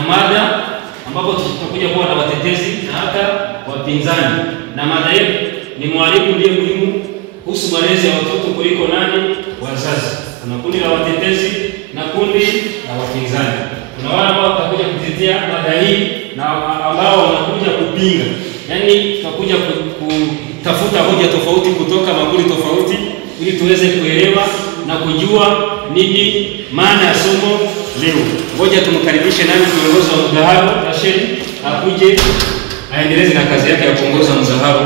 na mada ambapo tutakuja kuwa na watetezi na hata wapinzani. Na mada yetu ni mwalimu ndiye muhimu kuhusu malezi ya watoto kuliko nani? Wazazi. Kuna kundi la watetezi na kundi la wapinzani. Kuna wale ambao watakuja kutetea mada hii na ambao wanakuja kupinga. Yaani tutakuja kutafuta hoja tofauti kutoka makundi tofauti ili tuweze kuelewa na kujua nini maana ya somo leo. Ngoja tumkaribishe nani kiongozi wa mdahalo Rashid akuje aendeleze na kazi yake ya kuongoza mdahalo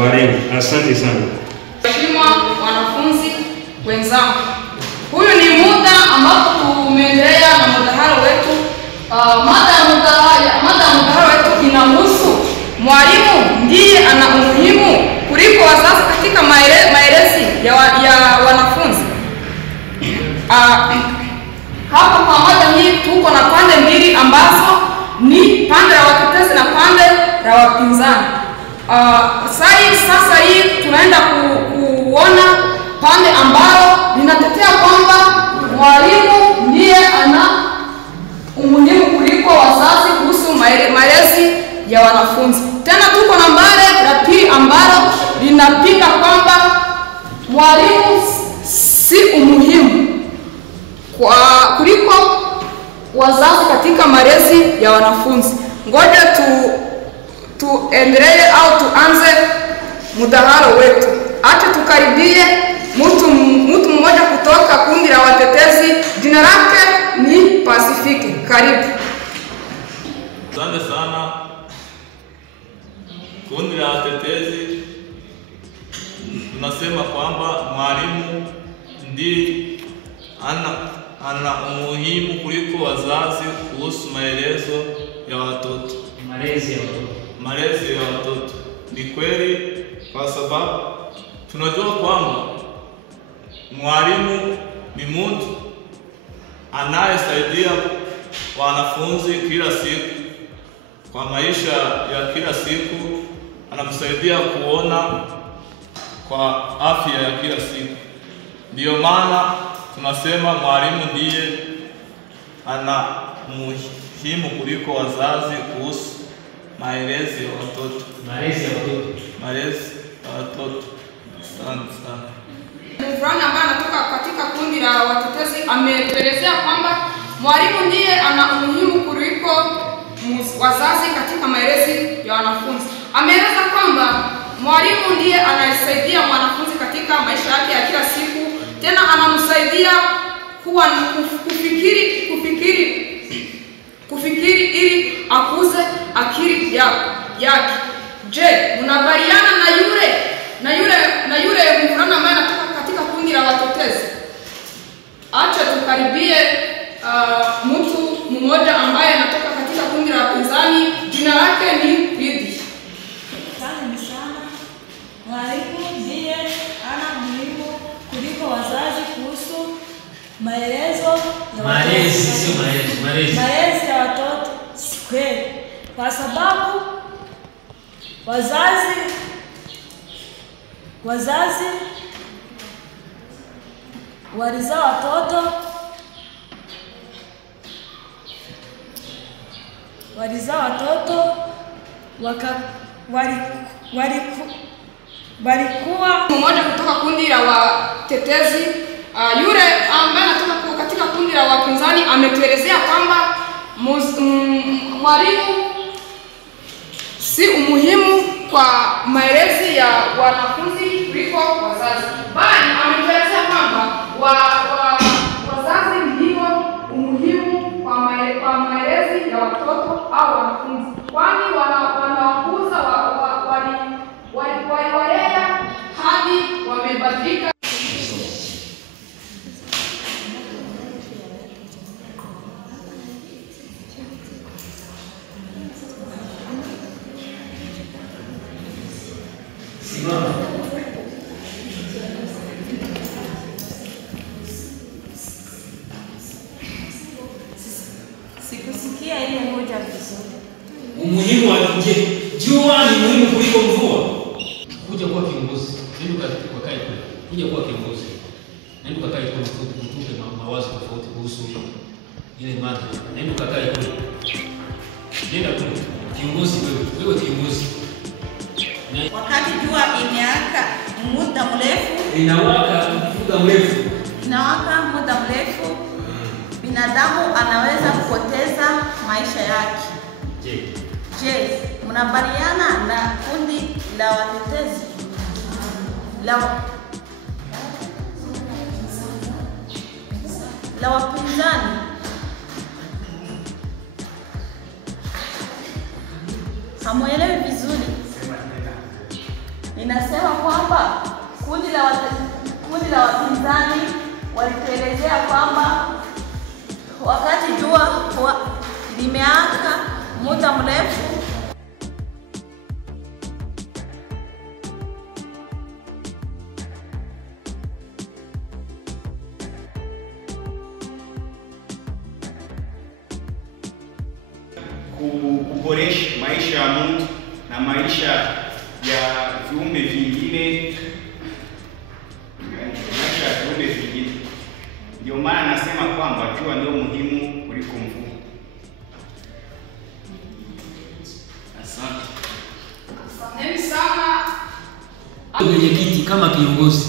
wa leo. Asante sana. Waheshimiwa wanafunzi wenzangu, huyu ni muda ambapo tumeendelea na mdahalo wetu. Mada ya mdahalo wetu inahusu mwalimu ndiye ana umuhimu kuliko wazazi katika malezi ya wanafunzi. Hapa kwa mada hii tuko na pande mbili ambazo ni pande la watetezi na pande la wapinzani. Sasa hii tunaenda kuona pande ambalo linatetea kwamba mwalimu ndiye ana umuhimu kuliko wazazi kuhusu malezi ya wanafunzi. Tena tuko na pande la pili ambalo linapinga kwamba mwalimu si umuhimu kuliko wazazi katika malezi ya wanafunzi. Ngoja tuendelee au tuanze mdahalo wetu. Acha tukaribie mtu mmoja kutoka kundi la watetezi. Jina lake ni Pasifiki. Karibu. Asante sana. Kundi la watetezi tunasema kwamba mwalimu ndiye ana umuhimu kuliko wazazi kuhusu maelezo ya watoto. Malezi ya watoto. Ni kweli kwa sababu tunajua kwamba mwalimu ni mtu anayesaidia wanafunzi kila siku kwa maisha ya kila siku, anamsaidia kuona kwa afya ya kila siku. Ndio maana tunasema mwalimu ndiye ana muhimu kuliko wazazi kuhusu malezi ya watoto. Asante sana. Mfano ambaye anatoka katika kundi la watetezi ameelezea kwamba mwalimu ndiye ana umuhimu kuliko wazazi katika malezi ya wanafunzi. Ameeleza kwamba mwalimu ndiye anayesaidia mwanafunzi katika maisha yake ya kila siku, tena anamsaidia kuwa kufikiri ili akuze akili yake. Je, mnabaliana na yule mvulana ambaye anatoka katika kundi la watetezi? Acha tukaribie mtu mmoja ambaye anatoka katika kundi la wapinzani. Jina lake ni Lidi. Asante sana. Mwalimu ndiye ana umuhimu kuliko wazazi kuhusu malezi ya watoto. Kweli. Kwa sababu wazazi walizaa watoto, walikuwa mmoja kutoka kundi la watetezi. Yule ambaye anatoka katika kundi la wapinzani ametuelezea kwamba mwalimu si umuhimu kwa malezi ya wanafunzi kuliko wazazi, bali ametuelezea kwamba wazazi ndio umuhimu kwa malezi ya watoto au wanafunzi, kwani wanawakuza waliwalea hadi wamebadilika. Sikusikia ile moja vizuri. Umuhimu wa jua ni muhimu kuliko mvua. Kuja kuwa kiongozi, ndio kakae kule. Kuja kuwa kiongozi. Ndio kakae kule, tupe mawazo tofauti kuhusu ile mada. Ndio kakae kule. Nenda kule. Kiongozi wewe kiongozi. Wakati jua imeaka muda mrefu, Inawaka muda mrefu. inawaka muda mrefu, binadamu anaweza kupoteza maisha yake. Je, mnabaliana na kundi la watetezi la wapinzani? Hamuelewi vizuri. Ninasema kwamba kundi la wapinzani walituelezea kwamba wakati jua limeaka muda mrefu, kuboresha maisha ya mtu na maisha ya viumbe vingine, Ndio maana nasema kwamba jua ndio muhimu kuliko mvua. Asante. Asanteni sana. Mwenyekiti, kama kiongozi,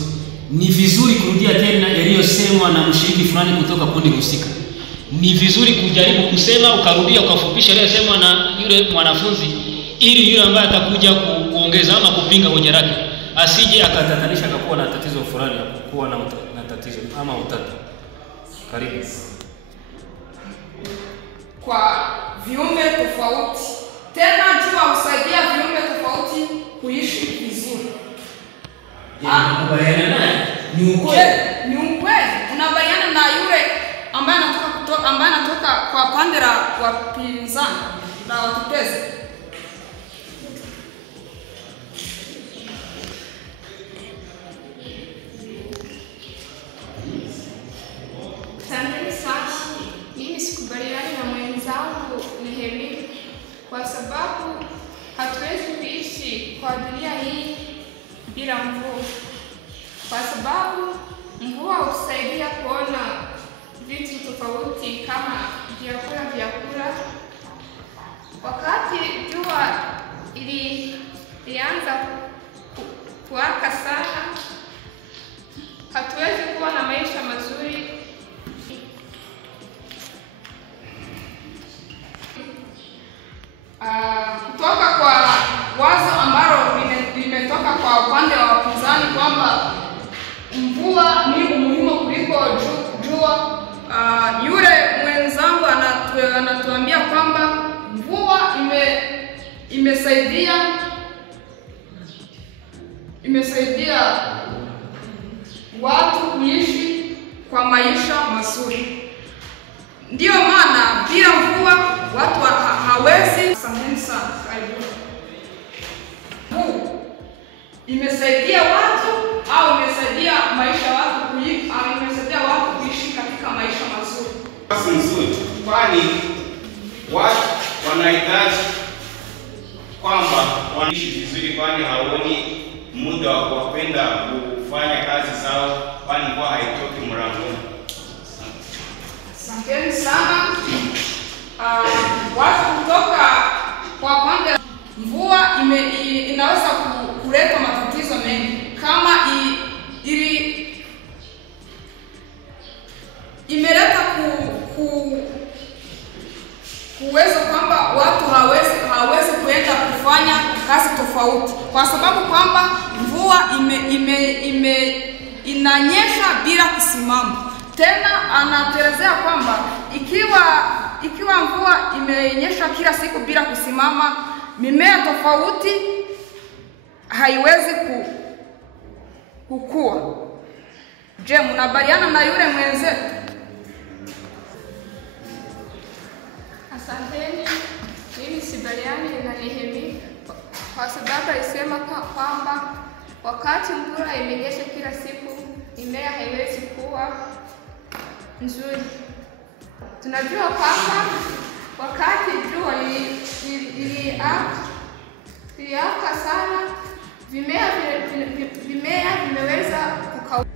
ni vizuri kurudia tena yaliyosemwa na mshiriki fulani kutoka kundi husika. Ni vizuri kujaribu kusema ukarudia ukafupisha yaliyosemwa na yule mwanafunzi, ili yule ambaye atakuja kuongeza ama kupinga hoja yake asije akatatanisha akakuwa na tatizo fulani, kuwa na tatizo ama utata. Karibu. Kwa viumbe tofauti, tena jua husaidia viumbe tofauti kuishi vizuri. Unakubaliana naye? Ni ukweli. Ni ukweli. Unabaliana na yule ambaye anatoka kwa pande la wapinzani na watetezi. Asanteni sana. Mimi sikubaliani na mwenzangu Nehemia kwa sababu hatuwezi kuishi kwa dunia hii bila mvua, kwa sababu mvua husaidia kuona vitu tofauti kama vyakula. Wakati jua ilianza kuwaka sana, hatuwezi kuwa na maisha mazuri. Kutoka kwa wazo ambalo limetoka kwa upande wa wapinzani kwamba mvua ni umuhimu kuliko jua, yule mwenzangu anatuambia kwamba mvua imesaidia watu kuishi kwa maisha mazuri. Ndiyo maana bila mvua watu hawezi. Asanteni sana. Imesaidia watu au imesaidia maisha watu imesaidia watu kuishi katika maisha mazuri. Basi nzuri, kwani watu wanahitaji kwamba wanaishi vizuri, kwani haoni muda wa kuwapenda kufanya kazi zao, kwani kwa haitoki mlangoni. Asanteni sana. Watu kutoka kwa pande, mvua inaweza kuleta matatizo mengi kama imeleta kuweza kwamba watu hawezi kuenda kufanya kazi tofauti, kwa sababu kwamba mvua inanyesha bila kusimama. Tena anatelezea kwamba ikiwa mvua imenyesha kila siku bila kusimama, mimea tofauti haiwezi kukua. Je, mnabaliana na yule mwenzetu? Asanteni. Mimi sibaliani na Nehemia kwa sababu alisema kwamba wakati mvua imenyesha kila siku, mimea haiwezi kuwa nzuri. Tunajua kwamba wakati jua liliaka sana, vimea vimeweza kukauka.